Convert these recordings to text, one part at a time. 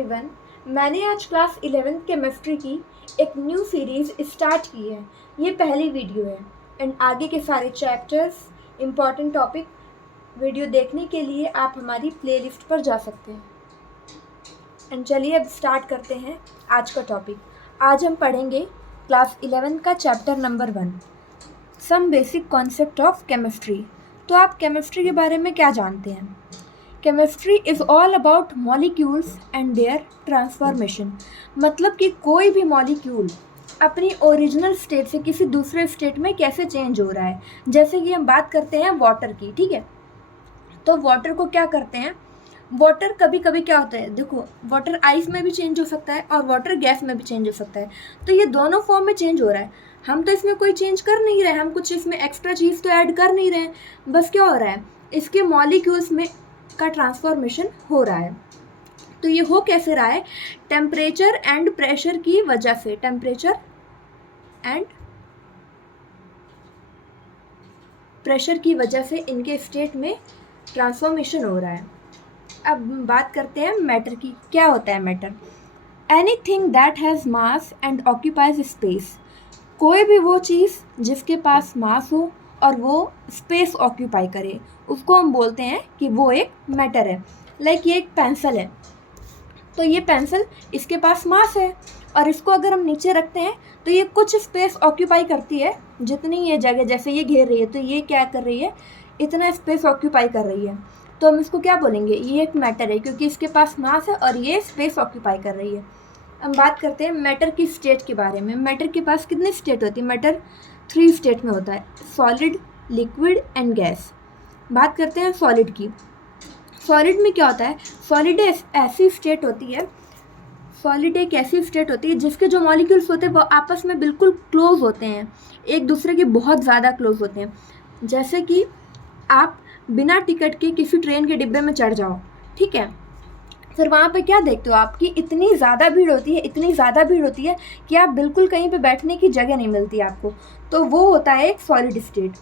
Everyone. मैंने आज class 11th chemistry की एक न्यू सीरीज़ स्टार्ट की है। ये पहली वीडियो है एंड आगे के सारे चैप्टर्स, इम्पॉर्टेंट टॉपिक वीडियो देखने के लिए आप हमारी प्लेलिस्ट पर जा सकते हैं। एंड चलिए अब स्टार्ट करते हैं आज का टॉपिक। आज हम पढ़ेंगे क्लास 11 का chapter number 1, some basic concept of chemistry. तो आप केमिस्ट्री के बारे में क्या जानते हैं? Chemistry is all about molecules and their transformation. मतलब कि कोई भी मॉलिक्यूल अपनी ओरिजिनल स्टेट से किसी दूसरे स्टेट में कैसे चेंज हो रहा है। जैसे कि हम बात करते हैं वाटर की, ठीक है। तो वाटर को क्या करते हैं, वाटर कभी कभी क्या होता है, देखो वाटर आइस में भी चेंज हो सकता है और वाटर गैस में भी चेंज हो सकता है। तो ये दोनों फॉर्म में चेंज हो रहा है। हम तो इसमें कोई चेंज कर नहीं रहे, हम कुछ इसमें एक्स्ट्रा चीज़ तो ऐड कर नहीं रहे हैं। बस क्या हो रहा है, इसके मॉलिक्यूल्स में का ट्रांसफॉर्मेशन हो रहा है। तो ये हो कैसे रहा है, टेम्परेचर एंड प्रेशर की वजह से। टेम्परेचर एंड प्रेशर की वजह से इनके स्टेट में ट्रांसफॉर्मेशन हो रहा है। अब बात करते हैं मैटर की। क्या होता है matter? Anything that has mass and occupies space. कोई भी वो चीज़ जिसके पास मास हो और वो स्पेस ऑक्यूपाई करे, उसको हम बोलते हैं कि वो एक मैटर है। लाइक ये एक पेंसिल है, तो ये पेंसिल इसके पास मास है और इसको अगर हम नीचे रखते हैं तो ये कुछ स्पेस ऑक्यूपाई करती है, जितनी ये जगह जैसे ये घेर रही है, तो ये क्या कर रही है, इतना स्पेस ऑक्यूपाई कर रही है। तो हम इसको क्या बोलेंगे, ये एक मैटर है क्योंकि इसके पास मास है और ये स्पेस ऑक्यूपाई कर रही है। हम बात करते हैं मैटर की स्टेट के बारे में। मैटर के पास कितनी स्टेट होती है? मैटर 3 स्टेट में होता है, सॉलिड, लिक्विड एंड गैस। बात करते हैं सॉलिड की। सॉलिड में क्या होता है, सॉलिड ऐसी स्टेट होती है, सॉलिड एक ऐसी स्टेट होती है जिसके जो मॉलिक्यूल्स होते हैं वो आपस में बिल्कुल क्लोज होते हैं, एक दूसरे के बहुत ज़्यादा क्लोज होते हैं। जैसे कि आप बिना टिकट के किसी ट्रेन के डिब्बे में चढ़ जाओ, ठीक है, फिर वहाँ पे क्या देखते हो, आपकी इतनी ज़्यादा भीड़ होती है, इतनी ज़्यादा भीड़ होती है कि आप बिल्कुल कहीं पे बैठने की जगह नहीं मिलती आपको। तो वो होता है एक सॉलिड स्टेट।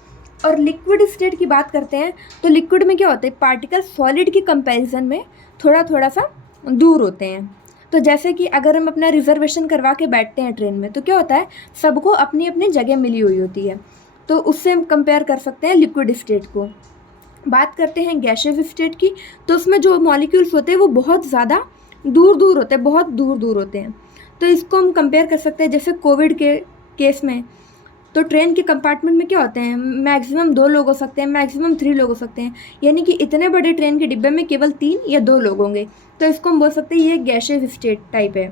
और लिक्विड स्टेट की बात करते हैं तो लिक्विड में क्या होता है, पार्टिकल सॉलिड की कंपैरिजन में थोड़ा थोड़ा सा दूर होते हैं। तो जैसे कि अगर हम अपना रिजर्वेशन करवा के बैठते हैं ट्रेन में, तो क्या होता है, सबको अपनी अपनी जगह मिली हुई होती है। तो उससे हम कंपेयर कर सकते हैं लिक्विड स्टेट को। बात करते हैं गैसियस स्टेट की, तो उसमें जो मॉलिक्यूल्स होते हैं वो बहुत ज़्यादा दूर दूर होते हैं, बहुत दूर दूर होते हैं। तो इसको हम कंपेयर कर सकते हैं जैसे कोविड के केस में, तो ट्रेन के कंपार्टमेंट में क्या होते हैं, मैक्सिमम 2 लोग हो सकते हैं, मैक्सिमम 3 लोग हो सकते हैं। यानी कि इतने बड़े ट्रेन के डिब्बे में केवल 3 या 2 लोग होंगे। तो इसको हम बोल सकते हैं ये गैसियस स्टेट टाइप है।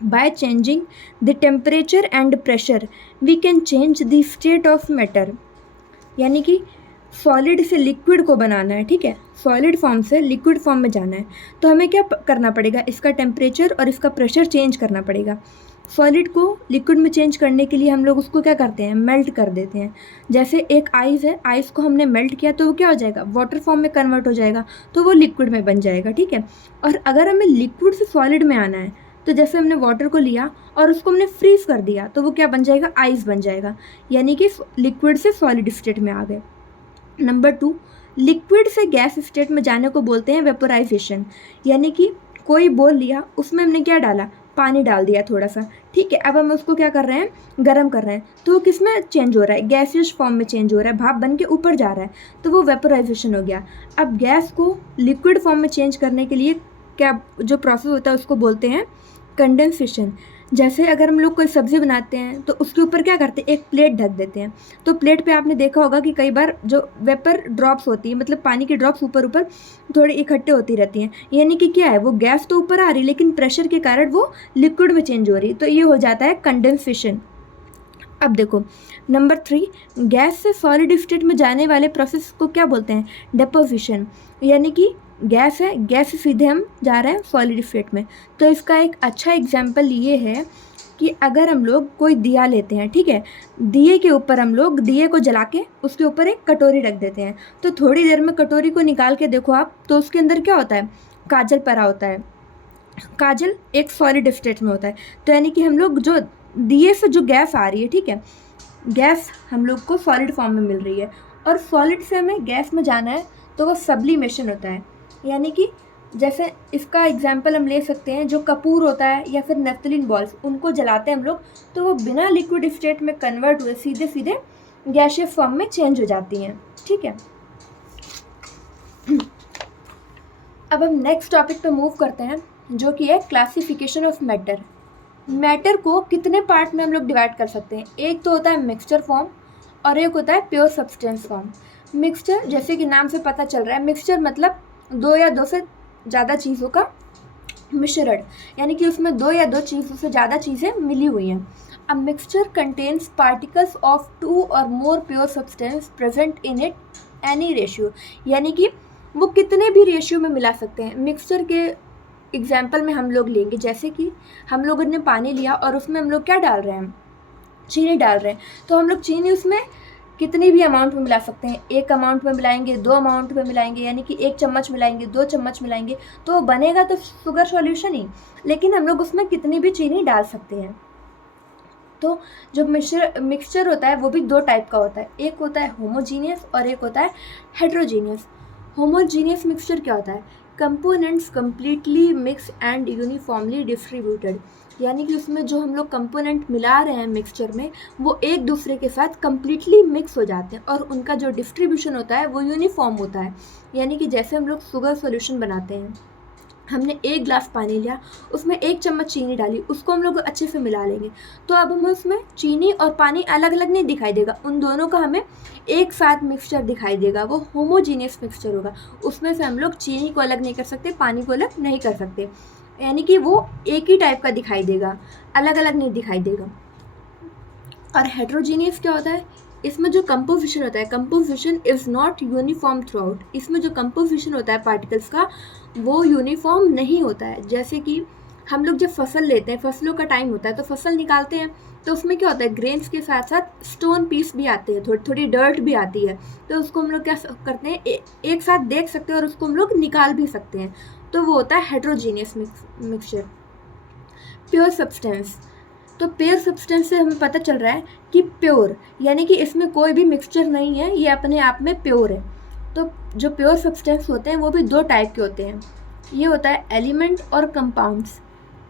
By changing the temperature and pressure we can change the state of matter. यानी कि सॉलिड से लिक्विड को बनाना है, ठीक है, सॉलिड फॉर्म से लिक्विड फॉर्म में जाना है, तो हमें क्या करना पड़ेगा, इसका टेम्परेचर और इसका प्रेशर चेंज करना पड़ेगा। सॉलिड को लिक्विड में चेंज करने के लिए हम लोग उसको क्या करते हैं, मेल्ट कर देते हैं। जैसे एक आइस है, आइस को हमने मेल्ट किया तो वो क्या हो जाएगा, वाटर फॉर्म में कन्वर्ट हो जाएगा, तो वो लिक्विड में बन जाएगा, ठीक है। और अगर हमें लिक्विड से सॉलिड में आना है, तो जैसे हमने वाटर को लिया और उसको हमने फ्रीज कर दिया, तो वो क्या बन जाएगा, आइस बन जाएगा। यानी कि लिक्विड से सॉलिड स्टेट में आ गए। नंबर 2, लिक्विड से गैस स्टेट में जाने को बोलते हैं वेपोराइजेशन। यानी कि कोई बोल लिया, उसमें हमने क्या डाला, पानी डाल दिया थोड़ा सा, ठीक है। अब हम उसको क्या कर रहे हैं, गर्म कर रहे हैं, तो वो किस में चेंज हो रहा है, गैसियस फॉर्म में चेंज हो रहा है, भाप बन के ऊपर जा रहा है, तो वो वेपोराइजेशन हो गया। अब गैस को लिक्विड फॉर्म में चेंज करने के लिए क्या जो प्रोसेस होता है उसको बोलते हैं कंडेंसेशन। जैसे अगर हम लोग कोई सब्ज़ी बनाते हैं तो उसके ऊपर क्या करते हैं, एक प्लेट ढक देते हैं। तो प्लेट पे आपने देखा होगा कि कई बार जो वेपर ड्रॉप्स होती है, मतलब पानी की ड्रॉप्स ऊपर ऊपर थोड़ी इकट्ठे होती रहती हैं। यानी कि क्या है, वो गैस तो ऊपर आ रही लेकिन प्रेशर के कारण वो लिक्विड में चेंज हो रही, तो ये हो जाता है कंडेंसेशन। अब देखो नंबर 3, गैस से सॉलिड स्टेट में जाने वाले प्रोसेस को क्या बोलते हैं, डेपोजिशन। यानी कि गैस है, गैस से सीधे हम जा रहे हैं सॉलिड स्टेट में। तो इसका एक अच्छा एग्जाम्पल ये है कि अगर हम लोग कोई दिया लेते हैं, ठीक है, दिए के ऊपर हम लोग दिए को जला के उसके ऊपर एक कटोरी रख देते हैं, तो थोड़ी देर में कटोरी को निकाल के देखो आप, तो उसके अंदर क्या होता है, काजल पड़ा होता है। काजल एक सॉलिड स्टेट में होता है। तो यानी कि हम लोग जो दिए से जो गैस आ रही है, ठीक है, गैस हम लोग को सॉलिड फॉर्म में मिल रही है, और सॉलिड से हमें गैस में जाना है तो वो सब्लिमेशन होता है। यानी कि जैसे इसका एग्जाम्पल हम ले सकते हैं, जो कपूर होता है या फिर नेफ्थलीन बॉल्स, उनको जलाते हैं हम लोग तो वो बिना लिक्विड स्टेट में कन्वर्ट हुए सीधे सीधे गैसियस फॉर्म में चेंज हो जाती हैं। ठीक है, अब हम नेक्स्ट टॉपिक पे मूव करते हैं, जो कि है क्लासिफिकेशन ऑफ मैटर। मैटर को कितने पार्ट में हम लोग डिवाइड कर सकते हैं? एक तो होता है मिक्सचर फॉर्म और एक होता है प्योर सब्सटेंस फॉर्म। मिक्सचर, जैसे कि नाम से पता चल रहा है, मिक्सचर मतलब दो या दो से ज़्यादा चीज़ों का मिश्रण, यानी कि उसमें दो या दो चीज़ों से ज़्यादा चीज़ें मिली हुई हैं। A mixture contains particles of two और more pure substance present in it any ratio, यानी कि वो कितने भी रेशियो में मिला सकते हैं। मिक्सचर के एग्जाम्पल में हम लोग लेंगे, जैसे कि हम लोगों ने पानी लिया और उसमें हम लोग क्या डाल रहे हैं? चीनी डाल रहे हैं, तो हम लोग चीनी उसमें कितनी भी अमाउंट में मिला सकते हैं। एक अमाउंट में मिलाएंगे, दो अमाउंट में मिलाएंगे, यानी कि 1 चम्मच मिलाएंगे, 2 चम्मच मिलाएंगे, तो बनेगा तो शुगर सॉल्यूशन ही, लेकिन हम लोग उसमें कितनी भी चीनी डाल सकते हैं। तो जो मिक्सचर होता है वो भी दो टाइप का होता है, एक होता है होमोजीनियस और एक होता है हेट्रोजीनियस। होमोजीनियस मिक्सचर क्या होता है? Components completely mix and uniformly distributed, यानी कि उसमें जो हम लोग कंपोनेंट मिला रहे हैं मिक्सचर में, वो एक दूसरे के साथ कंप्लीटली मिक्स हो जाते हैं और उनका जो डिस्ट्रीब्यूशन होता है वो यूनिफॉर्म होता है। यानी कि जैसे हम लोग शुगर सॉल्यूशन बनाते हैं, हमने 1 गिलास पानी लिया, उसमें 1 चम्मच चीनी डाली, उसको हम लोग अच्छे से मिला लेंगे, तो अब हमें उसमें चीनी और पानी अलग अलग नहीं दिखाई देगा, उन दोनों का हमें एक साथ मिक्सचर दिखाई देगा, वो होमोजीनियस मिक्सचर होगा। उसमें से हम लोग चीनी को अलग नहीं कर सकते, पानी को अलग नहीं कर सकते, यानी कि वो एक ही टाइप का दिखाई देगा, अलग अलग नहीं दिखाई देगा। और हेट्रोजीनियस क्या होता है? इसमें जो कंपोजिशन होता है, composition is not uniform through out, इसमें जो कंपोजिशन होता है पार्टिकल्स का वो यूनिफॉर्म नहीं होता है। जैसे कि हम लोग जब फसल लेते हैं, फसलों का टाइम होता है तो फसल निकालते हैं, तो उसमें क्या होता है? ग्रेन्स के साथ साथ स्टोन पीस भी आते हैं, थोड़ी थोड़ी डर्ट भी आती है, तो उसको हम लोग क्या करते हैं? एक साथ देख सकते हैं और उसको हम लोग निकाल भी सकते हैं, तो वो होता है हेट्रोजीनियस मिक्सचर। प्योर सब्सटेंस, तो प्योर सब्सटेंस से हमें पता चल रहा है कि प्योर यानी कि इसमें कोई भी मिक्सचर नहीं है, ये अपने आप में प्योर है। तो जो प्योर सब्सटेंस होते हैं वो भी दो टाइप के होते हैं, ये होता है एलिमेंट और कंपाउंड्स।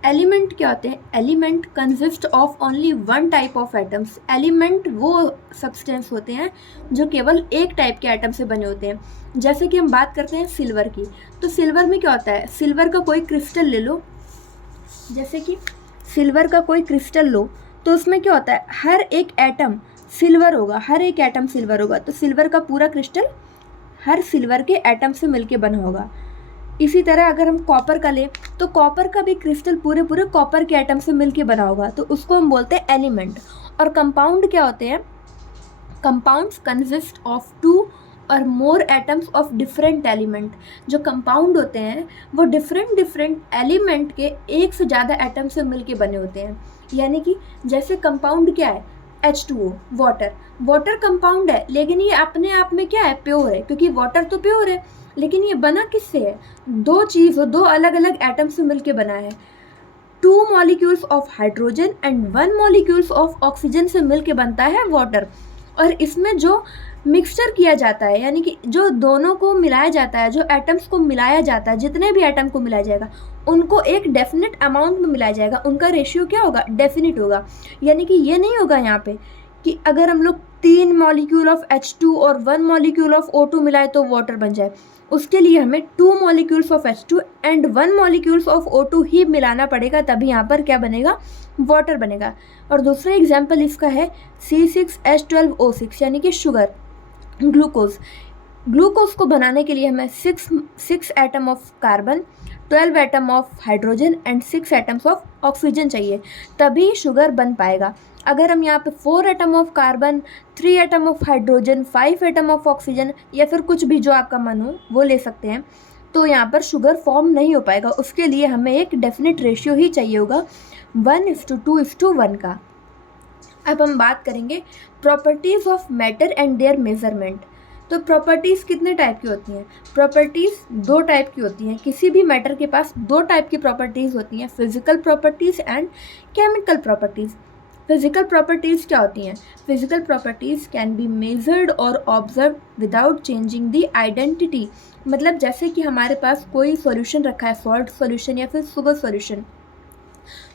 एलिमेंट क्या होते हैं? Element consist of only one type of atoms. Element वो सब्सटेंस होते हैं जो केवल एक टाइप के एटम से बने होते हैं। जैसे कि हम बात करते हैं सिल्वर की, तो सिल्वर में क्या होता है? सिल्वर का कोई क्रिस्टल ले लो, जैसे कि सिल्वर का कोई क्रिस्टल लो, तो उसमें क्या होता है? हर एक एटम सिल्वर होगा, हर एक एटम सिल्वर होगा, तो सिल्वर का पूरा क्रिस्टल हर सिल्वर के एटम से मिलके बना होगा। इसी तरह अगर हम कॉपर का लें, तो कॉपर का भी क्रिस्टल पूरे पूरे कॉपर के एटम से मिलके बना होगा, तो उसको हम बोलते हैं एलिमेंट। और कंपाउंड क्या होते हैं? कंपाउंड्स कंसिस्ट ऑफ टू और मोर एटम्स ऑफ डिफरेंट एलिमेंट। जो कंपाउंड होते हैं वो डिफरेंट एलिमेंट के एक से ज़्यादा एटम से मिलके बने होते हैं। यानी कि जैसे कंपाउंड क्या है? H2O, water. वाटर कंपाउंड है, लेकिन ये अपने आप में क्या है? प्योर है, क्योंकि वाटर तो प्योर है, लेकिन ये बना किससे है? दो अलग अलग एटम से मिलके बना है। 2 molecules of hydrogen and 1 molecules of oxygen से मिलके बनता है वाटर। और इसमें जो मिक्सचर किया जाता है, यानी कि जो दोनों को मिलाया जाता है, जो एटम्स को मिलाया जाता है, जितने भी एटम को मिलाया जाएगा उनको एक डेफिनेट अमाउंट में मिलाया जाएगा, उनका रेशियो क्या होगा? डेफिनेट होगा। यानी कि ये नहीं होगा यहाँ पे कि अगर हम लोग 3 मॉलिक्यूल ऑफ H2 और 1 मॉलिक्यूल ऑफ O2 मिलाए तो वाटर बन जाए। उसके लिए हमें 2 molecules of H2 and 1 molecules of O2 ही मिलाना पड़ेगा, तभी यहाँ पर क्या बनेगा? वाटर बनेगा। और दूसरा एग्जाम्पल इसका है C6H12O6, यानी कि शुगर, ग्लूकोज। ग्लूकोज को बनाने के लिए हमें 6 atom of carbon, 12 atom of hydrogen and 6 atoms of oxygen चाहिए, तभी शुगर बन पाएगा। अगर हम यहाँ पे 4 atom of carbon, 3 atom of hydrogen, 5 atom of oxygen या फिर कुछ भी जो आपका मन हो वो ले सकते हैं, तो यहाँ पर शुगर फॉर्म नहीं हो पाएगा। उसके लिए हमें एक डेफिनेट रेशियो ही चाहिए होगा 1:2:1 का। अब हम बात करेंगे properties of matter and there measurement. तो प्रॉपर्टीज़ कितने टाइप की होती हैं? प्रॉपर्टीज़ दो टाइप की होती हैं। किसी भी मैटर के पास दो टाइप की प्रॉपर्टीज़ होती हैं, physical properties and chemical properties. Physical properties क्या होती हैं? Physical properties can be measured और observe without changing the identity. मतलब जैसे कि हमारे पास कोई सॉल्यूशन रखा है, सॉल्ट सॉल्यूशन या फिर शुगर सॉल्यूशन,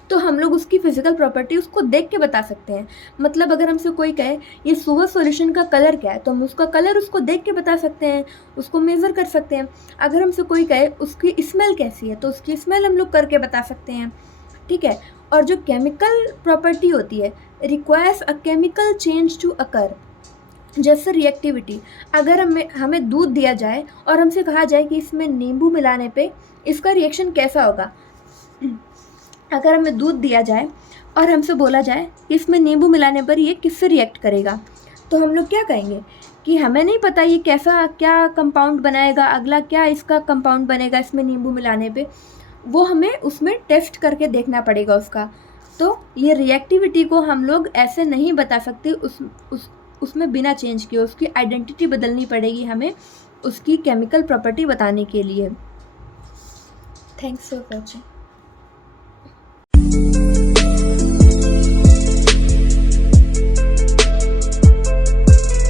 तो हम लोग उसकी फिजिकल प्रॉपर्टी उसको देख के बता सकते हैं। मतलब अगर हमसे कोई कहे ये शुगर सॉल्यूशन का कलर क्या है, तो हम उसका कलर उसको देख के बता सकते हैं, उसको मेज़र कर सकते हैं। अगर हमसे कोई कहे उसकी स्मेल कैसी है, तो उसकी स्मेल हम लोग करके बता सकते हैं, ठीक है। और जो केमिकल प्रॉपर्टी होती है, requires a chemical change to occur. जैसे रिएक्टिविटी, अगर हमें दूध दिया जाए और हमसे कहा जाए कि इसमें नींबू मिलाने पे इसका रिएक्शन कैसा होगा। अगर हमें दूध दिया जाए और हमसे बोला जाए कि इसमें नींबू मिलाने पर ये किससे रिएक्ट करेगा, तो हम लोग क्या कहेंगे कि हमें नहीं पता ये कैसा क्या कंपाउंड बनाएगा, अगला क्या इसका कंपाउंड बनेगा इसमें नींबू मिलाने पे, वो हमें उसमें टेस्ट करके देखना पड़ेगा उसका। तो ये रिएक्टिविटी को हम लोग ऐसे नहीं बता सकते, उसमें बिना चेंज किए उसकी आइडेंटिटी बदलनी पड़ेगी हमें उसकी केमिकल प्रॉपर्टी बताने के लिए। Thanks for watching.